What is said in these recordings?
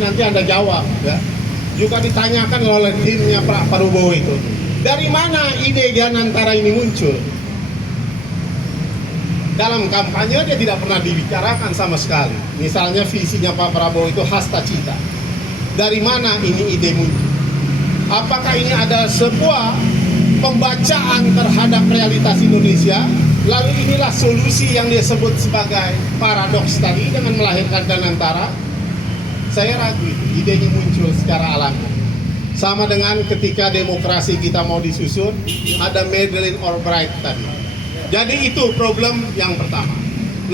nanti Anda jawab ya. Juga ditanyakan oleh timnya Pak Prabowo itu, dari mana ide Ganantara ini muncul? Dalam kampanye dia tidak pernah dibicarakan sama sekali. Misalnya visinya Pak Prabowo itu hasta cita. Dari mana ini ide muncul? Apakah ini ada sebuah pembacaan terhadap realitas Indonesia? Lalu inilah solusi yang dia sebut sebagai paradoks tadi dengan melahirkan Ganantara. Saya ragu itu idenya muncul secara alami. Sama dengan ketika demokrasi kita mau disusun, ada Madeleine Albright tadi. Jadi itu problem yang pertama.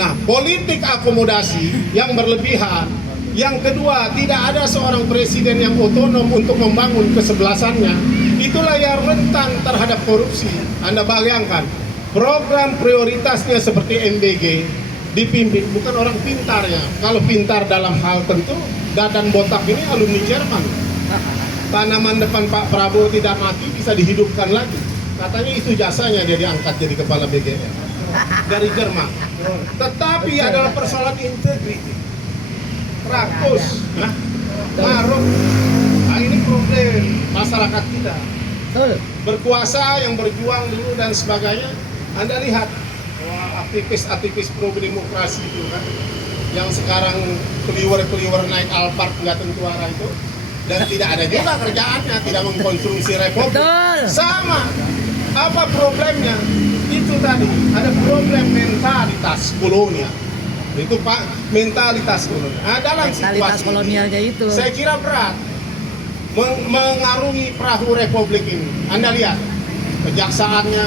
Nah, politik akomodasi yang berlebihan. Yang kedua, tidak ada seorang presiden yang otonom untuk membangun kesebelasannya. Itulah yang rentan terhadap korupsi. Anda bayangkan, program prioritasnya seperti MBG dipimpin bukan orang pintar ya. Kalau pintar dalam hal tentu, Dadan Botak ini alumni Jerman. Tanaman depan Pak Prabowo tidak mati bisa dihidupkan lagi. Katanya itu jasanya dia diangkat jadi kepala BGN dari Jerman. Tetapi adalah persoalan integriti. Rakus, maruk. Nah, ini problem masyarakat kita. Berkuasa yang berjuang dulu dan sebagainya. Anda lihat aktivis-aktivis pro demokrasi itu kan, yang sekarang keliwer-keliwer naik Alphard nggak tentu arah itu, dan tidak ada juga kerjaannya, tidak mengkonsumsi republik. Sama. Apa problemnya? Itu tadi ada problem mentalitas kolonial. Itu Pak, mentalitas kolonial. Nah, dalam mentalitas situasi kolonialnya ini, itu saya kira berat mengarungi perahu republik ini. Anda lihat kejaksaannya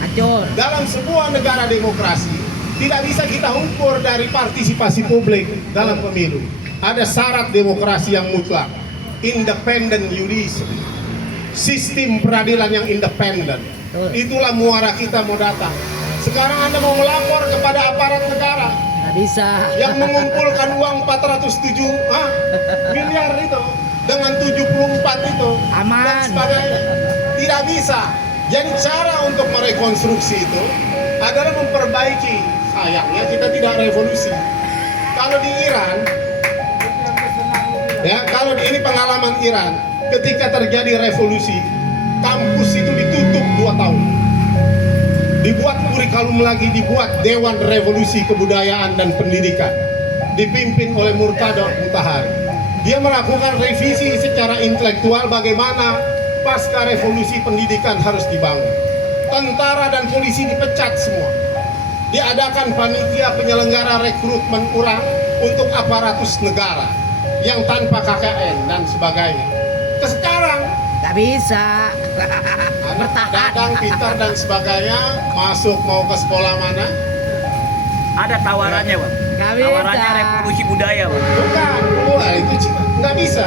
hancur. dalam sebuah negara demokrasi. Tidak bisa kita ukur dari partisipasi publik dalam pemilu. Ada syarat demokrasi yang mutlak, independent judiciary, sistem peradilan yang independen. Itulah muara kita mau datang. Sekarang Anda mau melapor kepada aparat negara Nggak bisa. yang mengumpulkan uang 407 miliar itu dengan 74 itu Aman. dan sebagainya. Tidak bisa. Jadi cara untuk merekonstruksi itu adalah memperbaiki. Sayangnya kita tidak revolusi. Kalau di Iran, ya kalau ini pengalaman Iran, ketika terjadi revolusi, kampus itu ditutup 2 tahun. Dibuat kurikulum lagi, dibuat Dewan Revolusi Kebudayaan dan Pendidikan, dipimpin oleh Murtado Mutahari. Dia melakukan revisi secara intelektual bagaimana pasca revolusi pendidikan harus dibangun. Tentara dan polisi dipecat semua. Diadakan panitia penyelenggara rekrutmen orang untuk aparatus negara yang tanpa KKN dan sebagainya. Sekarang Nggak bisa. Dadang pintar dan sebagainya masuk mau ke sekolah mana? Ada tawarannya, Bang. Nggak bisa. Tawarannya revolusi budaya, Bang. Bukan, itu nggak bisa.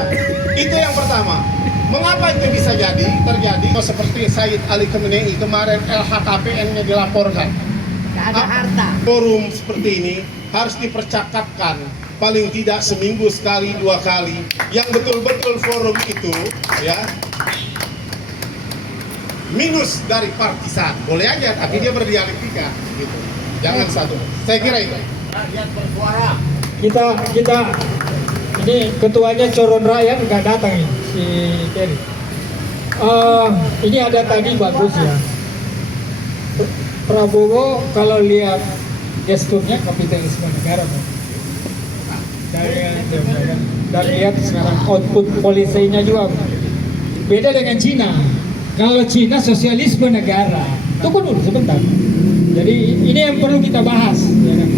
Itu yang pertama. Mengapa itu bisa terjadi? Seperti Said Ali Khamenei kemarin LHKPN-nya dilaporkan. Nggak ada harta. Forum seperti ini harus dipercakapkan paling tidak seminggu sekali, 2 kali. Yang betul-betul forum itu ya minus dari partisan. Boleh aja, tapi dia berdialektika gitu. Jangan satu. Saya kira itu. Rakyat bersuara. Kita ini ketuanya Coron Rakyat nggak datang ini, si Kerry. Ini ada tadi bagus ya. Prabowo kalau lihat gesturnya kapitalisme negara, Bang. Dan lihat sekarang output polisinya juga beda dengan Cina. Kalau Cina sosialisme negara, tunggu dulu sebentar. Jadi ini yang perlu kita bahas. Ya kan?